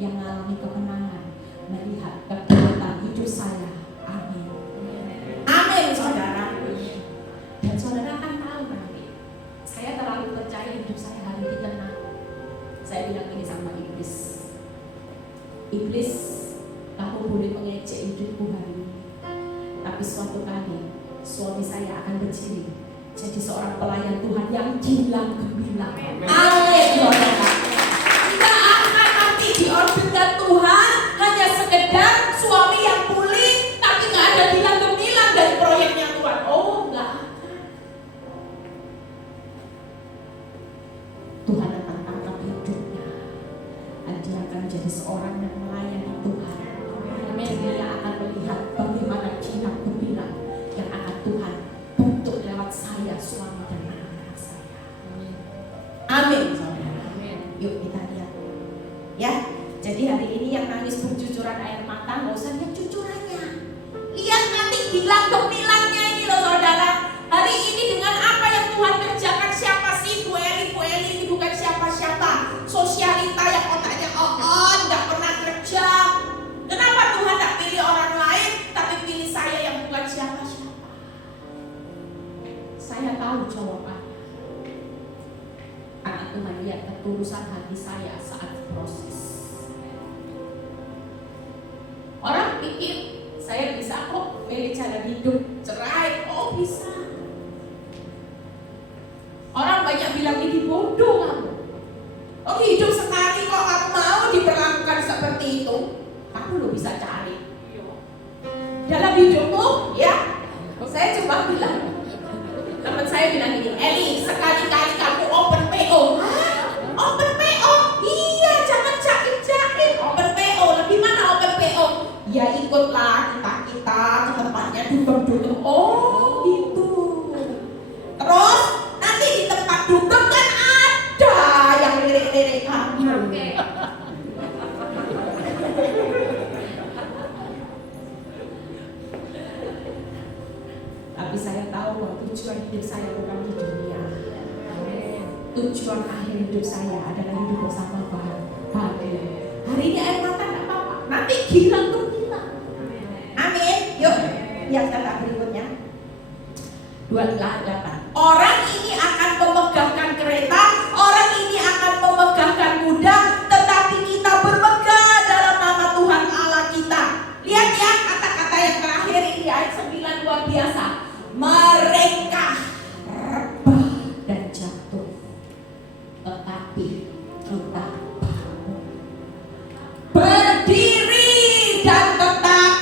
yang mengalami kemenangan melihat kekuatan hidup saya. Amin. Amin saudara. Dan saudara akan tahu nanti, saya terlalu percaya hidup saya hari ini tenang. Saya bilang ini sama iblis. Iblis, kamu boleh mengejek hidupku hari ini, tapi suatu kali suami saya akan berciri jadi seorang pelayan Tuhan yang gilang gemilang. Amin saudara. Tidak akan nanti diorbitkan Tuhan hanya sekedar suami yang pulih, tapi gak ada gilang gemilang dari proyeknya Tuhan. Oh enggak akan. Tuhan akan tangkap hidupnya, dan dia akan menjadi seorang yang melayani Tuhan. Amin. Dia akan melihat bagaimana gilang gemilang yang akan Tuhan bentuk lewat saya, suami dan anak-anak saya. Amin saudara. Yuk kita lihat ya. Jadi hari ini yang nangis bercucuran air mata, gak usah lihat cucurannya, lihat nanti gilang gemilangnya ini loh saudara. Hari ini dengan apa yang Tuhan kerjakan, siapa sih Bu Eli? Bu Eli ini bukan siapa-siapa, sosialita yang otaknya on, gak pernah kerja. Kenapa Tuhan gak pilih orang lain, tapi pilih saya yang bukan siapa-siapa? Saya tahu jawabannya. Karena Tuhan lihat ketulusan hati saya saat proses. Orang pikir saya bisa kok milih jalan hidup cerai. Oh bisa. Orang banyak bilang ini bodoh kamu. Oh hidup sekali kok kamu mau diperlakukan seperti itu. Kamu lo bisa cari dalam hidupmu ya. Saya coba bilang, teman saya bilang gini, Eli sekali-kali kamu open PO. Hah? Open PO? Iya, jangan jahit-jahit. Open PO, gimana open PO? Ya ikutlah kita ke tempatnya dugem-dugem. Oh gitu. Terus nanti di tempat dugem kan ada yang lirik-lirik kamu. Tapi saya tahu bahwa tujuan hidup saya bukan di dunia. Tujuan akhir hidup saya adalah hidup bersama Bapa. Hari ini air mata tidak apa-apa, nanti gilang tuh kita. Amin. Yuk, lihat kata berikutnya 28. Orang ini akan memegahkan kereta, orang ini akan memegahkan kuda, tetapi kita bermegah dalam nama Tuhan Allah kita. Lihat ya kata-kata yang terakhir ini ayat 9 luar biasa. Mereka rebah dan jatuh, tetapi kita bangun, berdiri dan tetap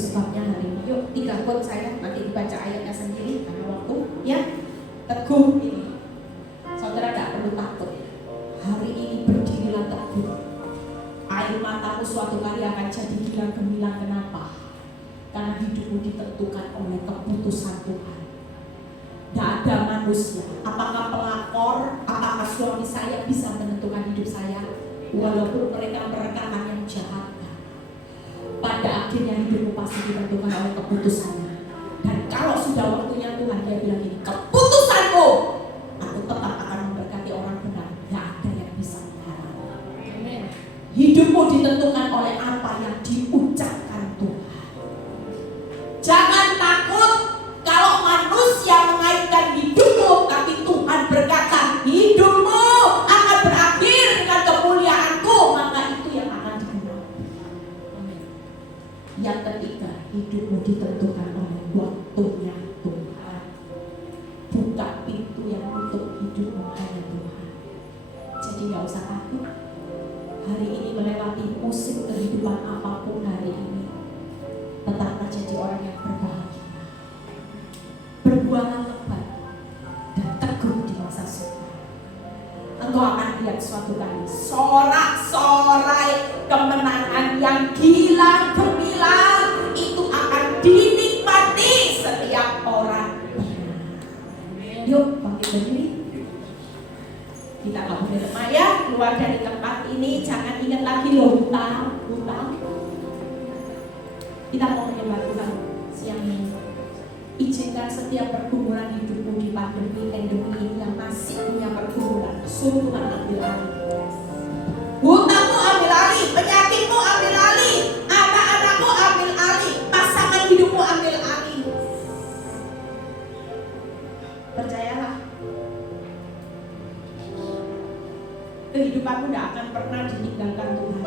sebabnya hari ini yuk 3 quote saya, nanti dibaca ayatnya sendiri karena waktu ya. Teguh ini, saudara tidak perlu takut. Hari ini berdirilah teguh. Air matamu suatu kali akan jadi gilang gemilang. Kenapa? Karena hidupmu ditentukan oleh keputusan Tuhan. Tidak ada manusia, apakah pelakor, apakah suami saya bisa menentukan hidup saya, walaupun mereka merekam yang jahat. Pada akhirnya hidupmu pasti ditentukan oleh keputusannya. Dan kalau sudah waktunya Tuhan, dia bilang ini, keputusanmu, aku tetap akan memberkati orang benar. Tidak ada yang bisa menghalangi. Hidupmu ditentukan oleh apa yang diucapkan Tuhan. Jangan takut kalau manusia mengaitkan hidupmu, tapi Tuhan berkata hidupmu akan berakhir dengan kemuliaanku, maka itu yang akan digenapi. Yang ketiga, hidupmu ditentukan oleh waktunya Tuhan. Buka pintu yang untuk hidupmu hanya Tuhan. Jadi gak usah takut. Hari ini melewati musim kehidupan apapun hari ini, tetaplah jadi orang yang berbahagia. Berbuatlah lebat dan teguh di masa sukar. Engkau akan lihat suatu kali sorak-sorai kemenangan yang gila gemilang itu akan dinikmati setiap orang. Yuk bangkit berdiri. Kita gak boleh lemah ya, keluar dari tempat ini. Jangan ingat lagi loh hutang. Kita mau menyembah Tuhan siang ini. Izinkan setiap pergumulan hidupmu di pandemi endemi ini yang masih punya pergumulan, suruh Tuhan ambil alih. Hutangmu ambil alih, penyakitmu ambil alih, anak-anakmu ambil alih, pasangan hidupmu ambil alih. Percayalah, kehidupanmu tidak akan pernah ditinggalkan Tuhan.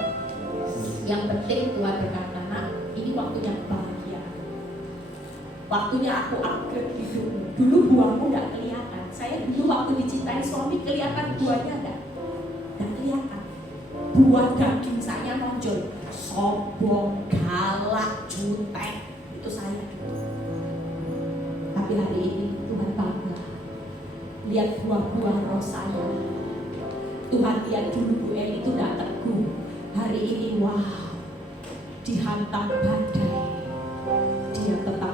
Yang penting Tuhan berkata, nak, ini waktunya bahagia. Waktunya aku upgrade hidupmu. Dulu buahmu tidak kelihatan. Saya dulu waktu dicintai suami kelihatan buahnya tidak kelihatan. Buah daging saya muncul, sombong, galak, jutek. Itu saya dulu. Tapi hari ini Tuhan bangga lihat buah-buah roh saya. Tuhan lihat dulu Bu Eli itu tidak teguh. Hari ini wow, dihantam badai, dia tetap